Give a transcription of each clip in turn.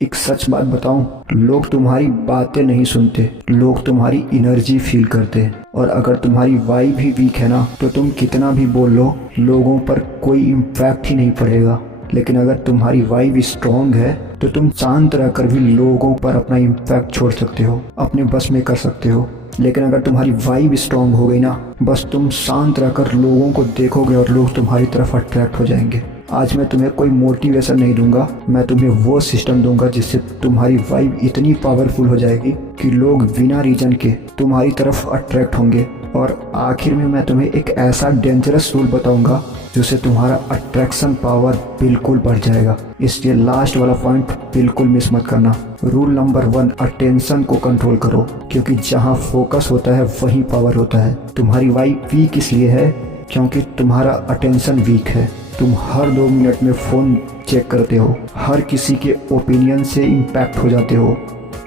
एक सच बात बताऊं, लोग तुम्हारी बातें नहीं सुनते, लोग तुम्हारी एनर्जी फील करते हैं। और अगर तुम्हारी वाइब ही वीक है ना, तो तुम कितना भी बोल लो, लोगों पर कोई इम्पैक्ट ही नहीं पड़ेगा। लेकिन अगर तुम्हारी वाइब स्ट्रॉन्ग है तो तुम शांत रहकर भी लोगों पर अपना इम्पैक्ट छोड़ सकते हो, अपने बस में कर सकते हो। लेकिन अगर तुम्हारी वाइब स्ट्रॉन्ग हो गई ना, बस तुम शांत रहकर लोगों को देखोगे और लोग तुम्हारी तरफ अट्रैक्ट हो जाएंगे। आज मैं तुम्हें कोई मोटिवेशन नहीं दूंगा, मैं तुम्हें वो सिस्टम दूंगा जिससे तुम्हारी वाइब इतनी पावरफुल हो जाएगी कि लोग बिना रीजन के तुम्हारी तरफ अट्रैक्ट होंगे। और आखिर में मैं तुम्हें एक ऐसा डेंजरस रूल बताऊंगा जिससे तुम्हारा अट्रैक्शन पावर बिल्कुल बढ़ जाएगा। इसलिए लास्ट वाला पॉइंट बिल्कुल मिस मत करना। रूल नंबर 1, अटेंशन को कंट्रोल करो, क्योंकि जहाँ फोकस होता है वहीं पावर होता है। तुम्हारी वाइब वीक इसलिए है क्योंकि तुम्हारा अटेंशन वीक है। तुम हर 2 मिनट में फ़ोन चेक करते हो, हर किसी के ओपिनियन से इम्पैक्ट हो जाते हो,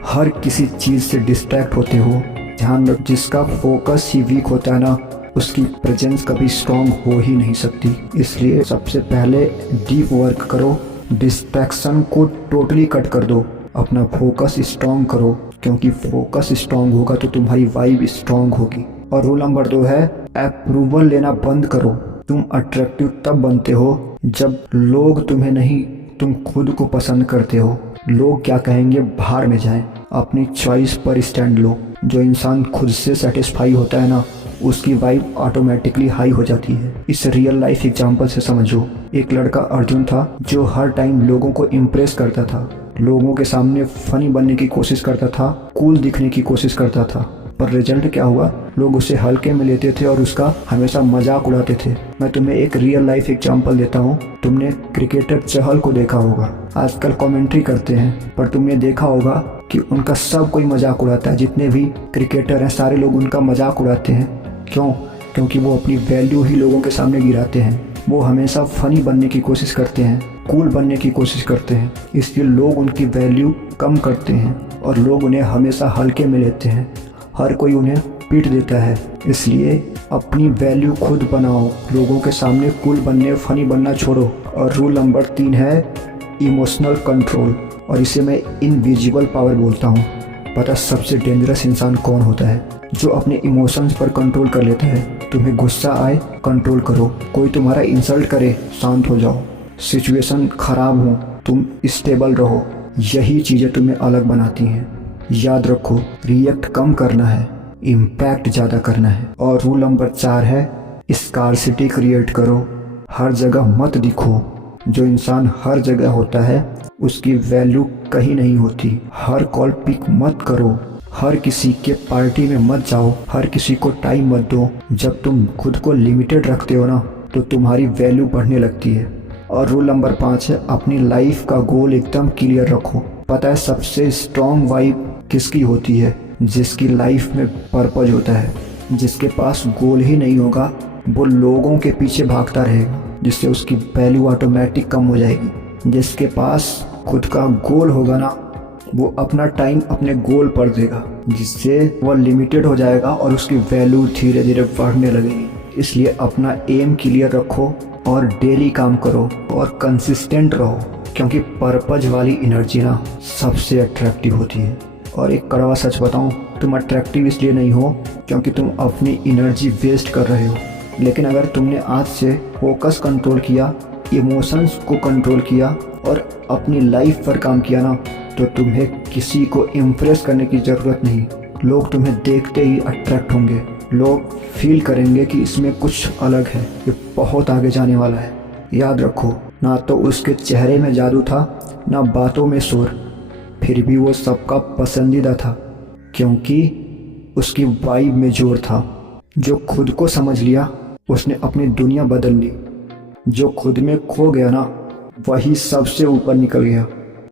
हर किसी चीज़ से डिस्ट्रैक्ट होते हो। ध्यान रख, जिसका फोकस ही वीक होता है ना, उसकी प्रेजेंस कभी स्ट्रॉन्ग हो ही नहीं सकती। इसलिए सबसे पहले डीप वर्क करो, डिस्ट्रैक्शन को टोटली कट कर दो, अपना फोकस स्ट्रॉन्ग करो, क्योंकि फोकस स्ट्रॉन्ग होगा तो तुम्हारी वाइब स्ट्रॉन्ग होगी। और रूल नंबर 2 है, अप्रूवल लेना बंद करो। तुम अट्रैक्टिव तब बनते हो जब लोग तुम्हें नहीं, तुम खुद को पसंद करते हो। लोग क्या कहेंगे बाहर में जाएं, अपनी चॉइस पर स्टैंड लो। जो इंसान खुद से सेटिस्फाई होता है ना, उसकी वाइब ऑटोमेटिकली हाई हो जाती है। इस रियल लाइफ एग्जांपल से समझो। एक लड़का अर्जुन था जो हर टाइम लोगों को इम्प्रेस करता था, लोगों के सामने फनी बनने की कोशिश करता था, कूल दिखने की कोशिश करता था। पर रिजल्ट क्या हुआ? लोग उसे हल्के में लेते थे और उसका हमेशा मजाक उड़ाते थे। मैं तुम्हें एक रियल लाइफ एग्जांपल देता हूँ। तुमने क्रिकेटर चहल को देखा होगा, आजकल कमेंट्री करते हैं, पर तुमने देखा होगा कि उनका सब कोई मजाक उड़ाता है। जितने भी क्रिकेटर हैं सारे लोग उनका मजाक उड़ाते हैं। क्यों? क्योंकि वो अपनी वैल्यू ही लोगों के सामने गिराते हैं। वो हमेशा फनी बनने की कोशिश करते हैं, कूल बनने की कोशिश करते हैं, इसलिए लोग उनकी वैल्यू कम करते हैं और लोग उन्हें हमेशा हल्के में लेते हैं। हर कोई उन्हें पीट देता है। इसलिए अपनी वैल्यू खुद बनाओ, लोगों के सामने कूल बनने, फनी बनना छोड़ो। और रूल नंबर 3 है इमोशनल कंट्रोल, और इसे मैं इनविजिबल पावर बोलता हूँ। पता सबसे डेंजरस इंसान कौन होता है? जो अपने इमोशंस पर कंट्रोल कर लेता है। तुम्हें गुस्सा आए, कंट्रोल करो। कोई तुम्हारा इंसल्ट करे, शांत हो जाओ। सिचुएशन खराब हो, तुम स्टेबल रहो। यही चीज़ें तुम्हें अलग बनाती हैं। याद रखो, रिएक्ट कम करना है, इम्पैक्ट ज़्यादा करना है। और रूल नंबर 4 है स्कार्सिटी क्रिएट करो। हर जगह मत दिखो। जो इंसान हर जगह होता है उसकी वैल्यू कहीं नहीं होती। हर कॉल पिक मत करो, हर किसी के पार्टी में मत जाओ, हर किसी को टाइम मत दो। जब तुम खुद को लिमिटेड रखते हो ना, तो तुम्हारी वैल्यू बढ़ने लगती है। और रूल नंबर 5 है अपनी लाइफ का गोल एकदम क्लियर रखो। पता है सबसे स्ट्रॉन्ग वाइब किसकी होती है? जिसकी लाइफ में पर्पज होता है। जिसके पास गोल ही नहीं होगा वो लोगों के पीछे भागता रहेगा, जिससे उसकी वैल्यू ऑटोमेटिक कम हो जाएगी। जिसके पास खुद का गोल होगा ना, वो अपना टाइम अपने गोल पर देगा, जिससे वो लिमिटेड हो जाएगा और उसकी वैल्यू धीरे धीरे बढ़ने लगेगी। इसलिए अपना एम क्लियर रखो और डेली काम करो और कंसिस्टेंट रहो, क्योंकि पर्पज वाली एनर्जी ना सबसे अट्रैक्टिव होती है। और एक कड़वा सच बताऊं, तुम अट्रैक्टिव इसलिए नहीं हो क्योंकि तुम अपनी एनर्जी वेस्ट कर रहे हो। लेकिन अगर तुमने आज से फोकस कंट्रोल किया, इमोशंस को कंट्रोल किया और अपनी लाइफ पर काम किया ना, तो तुम्हें किसी को इम्प्रेस करने की ज़रूरत नहीं। लोग तुम्हें देखते ही अट्रैक्ट होंगे। लोग फील करेंगे कि इसमें कुछ अलग है, ये बहुत आगे जाने वाला है। याद रखो, ना तो उसके चेहरे में जादू था, ना बातों में शोर, फिर भी वो सबका पसंदीदा था, क्योंकि उसकी वाइब में जोर था। जो खुद को समझ लिया उसने अपनी दुनिया बदल ली। जो खुद में खो गया ना, वही सबसे ऊपर निकल गया।